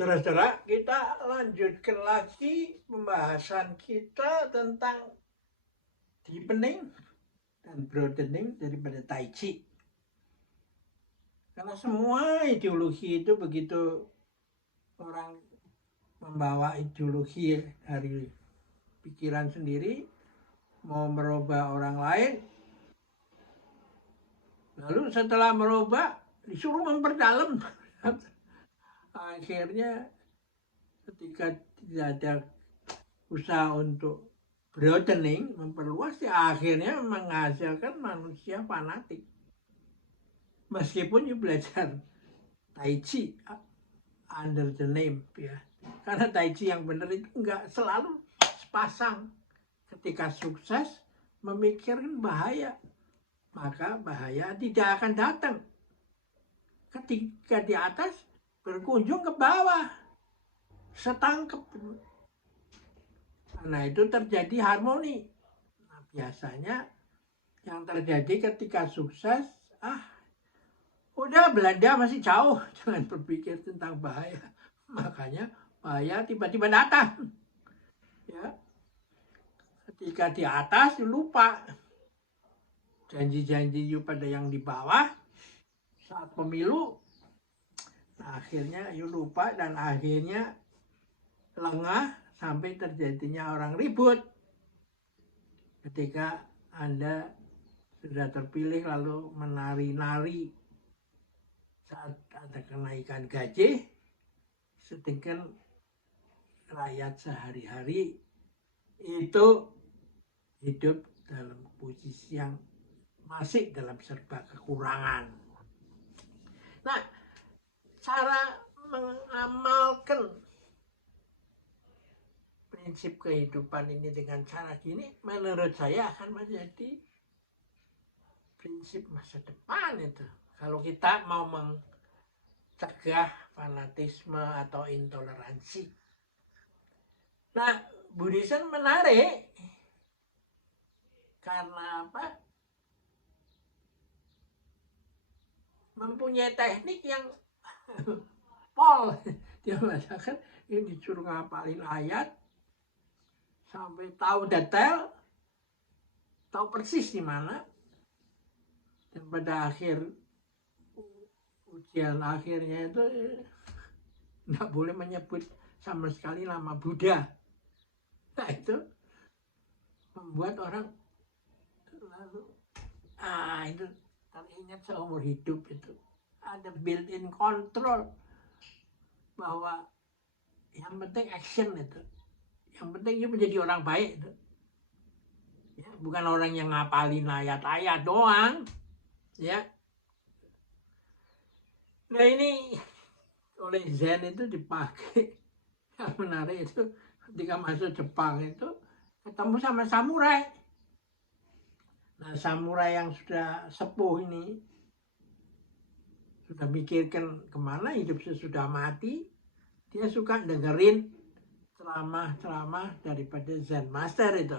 Saudara-saudara, kita lanjutkan lagi pembahasan kita tentang deepening dan broadening daripada Tai Chi. Karena semua ideologi itu begitu orang membawa ideologi dari pikiran sendiri, mau merubah orang lain, lalu setelah merubah disuruh memperdalam. Akhirnya ketika tidak ada usaha untuk broadening, memperluas, ya akhirnya menghasilkan manusia fanatik. Meskipun you belajar Tai Chi under the name, ya. Karena Tai Chi yang benar itu enggak selalu sepasang. Ketika sukses memikirkan bahaya, maka bahaya tidak akan datang. Ketika di atas berkunjung ke bawah, setangkep. Nah itu terjadi harmoni. Nah, biasanya yang terjadi ketika sukses, udah Belanda masih jauh, jangan berpikir tentang bahaya. Makanya bahaya tiba-tiba datang. Ya. Ketika di atas lupa janji-janji pada yang di bawah saat pemilu, nah, akhirnya lupa dan akhirnya lengah sampai terjadinya orang ribut. Ketika Anda sudah terpilih lalu menari-nari saat ada kenaikan gaji, sedangkan rakyat sehari-hari itu hidup dalam posisi yang masih dalam serba kekurangan. Nah, cara mengamalkan prinsip kehidupan ini dengan cara gini, menurut saya akan menjadi prinsip masa depan itu. Kalau kita mau mencegah fanatisme atau intoleransi. Nah, Buddhism menarik. Karena apa? Mempunyai teknik yang pol. Dia mengatakan ini disuruh ngapalin ayat sampai tahu detail, tahu persis di mana. Dan pada akhir ujian akhirnya itu nggak boleh menyebut sama sekali nama Buddha. Nah itu membuat orang lalu itu teringat seumur hidup itu ada built-in control bahwa yang penting action itu, yang penting menjadi orang baik itu. Ya, bukan orang yang ngapalin ayat-ayat doang, ya. Nah ini oleh Zen itu dipakai. Yang menarik itu ketika masuk Jepang itu ketemu sama samurai. Nah samurai yang sudah sepuh ini sudah mikirkan kemana hidup sesudah mati, dia suka dengerin ceramah-ceramah daripada Zen Master itu.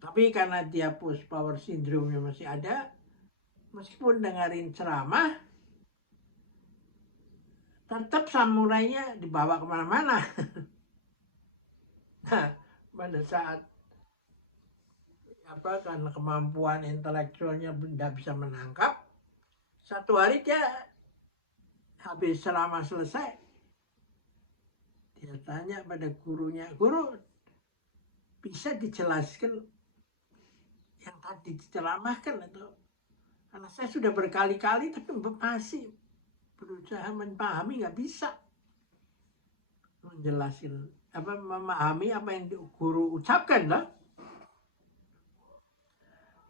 Tapi karena dia post power syndrome-nya masih ada, meskipun dengerin ceramah, tetap samurainya dibawa kemana-mana. Nah, pada saat karena kemampuan intelektualnya tidak bisa menangkap, satu hari dia habis ceramah selesai, dia tanya pada gurunya, "Guru, bisa dijelaskan yang tadi diceramahkan itu? Karena saya sudah berkali-kali tapi masih berusaha memahami, nggak bisa menjelaskan memahami apa yang guru ucapkan lah."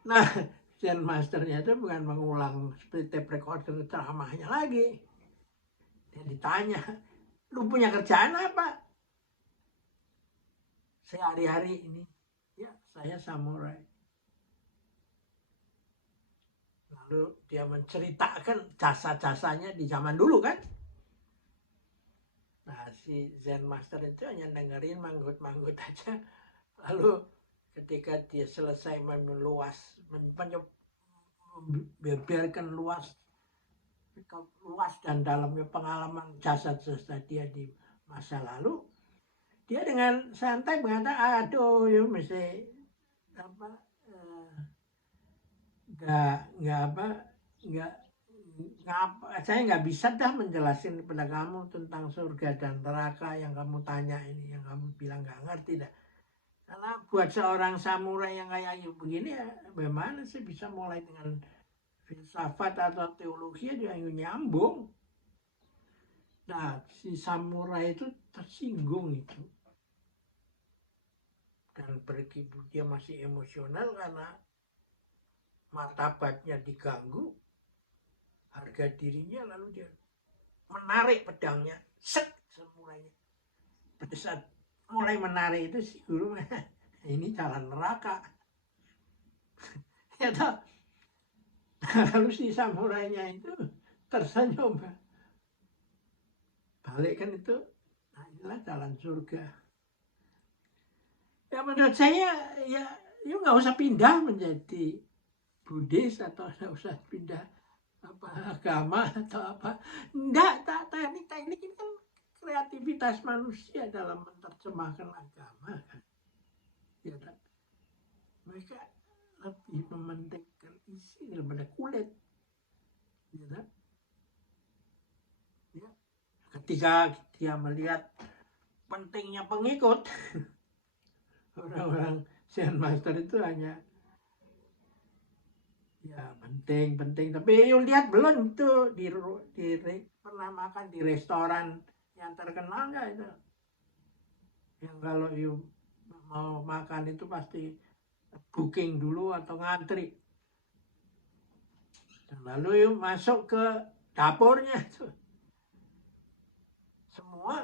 Nah, Zen Masternya itu bukan mengulang seperti tape recorder ceramahnya lagi. Dia ditanya, "Lu punya kerjaan apa?" "Sehari-hari ini." "Ya, saya samurai." Lalu dia menceritakan jasa-jasanya di zaman dulu kan. Nah, si Zen Master itu hanya dengerin, manggut-manggut aja. Lalu ketika dia selesai meluas, membiarkan luas luas dan dalamnya pengalaman jasad-jasad dia di masa lalu, dia dengan santai mengatakan, aduh, ya mesti apa, nggak saya nggak bisa dah menjelaskan kepada kamu tentang surga dan neraka yang kamu tanya ini, yang kamu bilang nggak ngerti dah. Karena buat seorang samurai yang kayak begini ya, bagaimana sih bisa mulai dengan filsafat atau teologi aja yang nyambung. Nah, si samurai itu tersinggung itu. Dan pergi dia masih emosional karena martabatnya diganggu, harga dirinya, lalu dia menarik pedangnya, set samurainya. Pada saat mulai menarik itu si guru, ini jalan neraka. Ya toh. Lalu si samurainya itu tersenyum. Balik kan itu, nah inilah jalan surga. Ya menurut saya ya nggak usah pindah menjadi Buddhis atau nggak usah pindah apa agama atau apa. Enggak, teknik ini kan kreativitas manusia dalam menerjemahkan agama kan. Ya kan? Mereka lebih mementingkan isi daripada kulit. Ya kan? Ya. Ketika dia melihat pentingnya pengikut, orang-orang Zen Master itu hanya ya penting, tapi you lihat belum itu di pernah makan di restoran yang terkenal nggak itu? Yang kalau you mau makan itu pasti booking dulu atau ngantri. Dan lalu you masuk ke dapurnya itu. Semua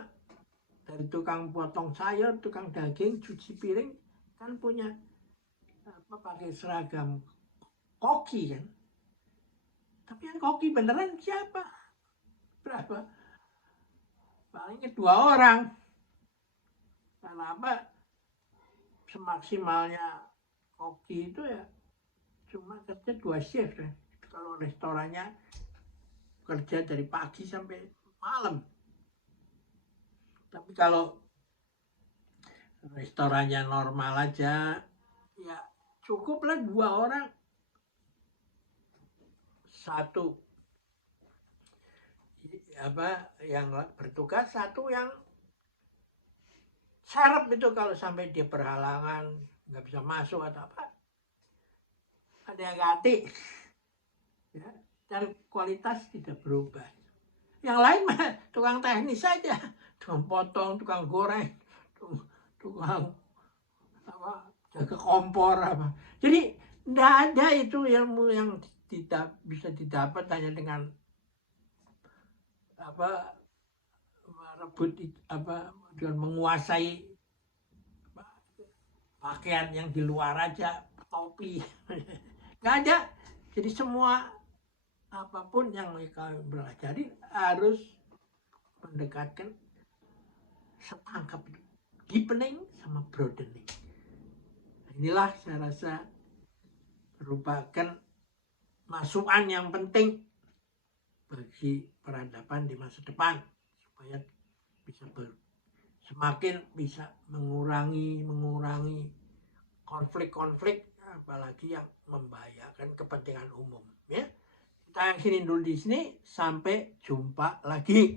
dari tukang potong sayur, tukang daging, cuci piring kan punya apa pakai seragam koki kan. Tapi yang koki beneran siapa? Berapa? Palingnya 2 orang. Kenapa? Semaksimalnya koki itu ya cuma kerja 2 shift kan. Kalau restorannya kerja dari pagi sampai malam. Tapi kalau restorannya normal aja, ya cukuplah 2 orang. Satu apa yang bertugas, satu yang serep itu kalau sampai dia berhalangan nggak bisa masuk atau apa, ada yang ganti ya, dan kualitas tidak berubah. Yang lain mah tukang teknis saja, tukang potong, tukang goreng, tukang apa, jaga kompor apa. Jadi tidak ada itu ilmu yang tidak bisa didapat hanya dengan apa merebut apa dengan menguasai pakaian yang di luar aja, topi. Nggak ada. Jadi semua apapun yang mereka pelajari harus mendekatkan setangkap itu, deepening sama broadening. Inilah saya rasa merupakan masukan yang penting bagi peradaban di masa depan supaya bisa semakin bisa mengurangi konflik-konflik apalagi yang membahayakan kepentingan umum ya. Kita akhiri dulu di sini, sampai jumpa lagi.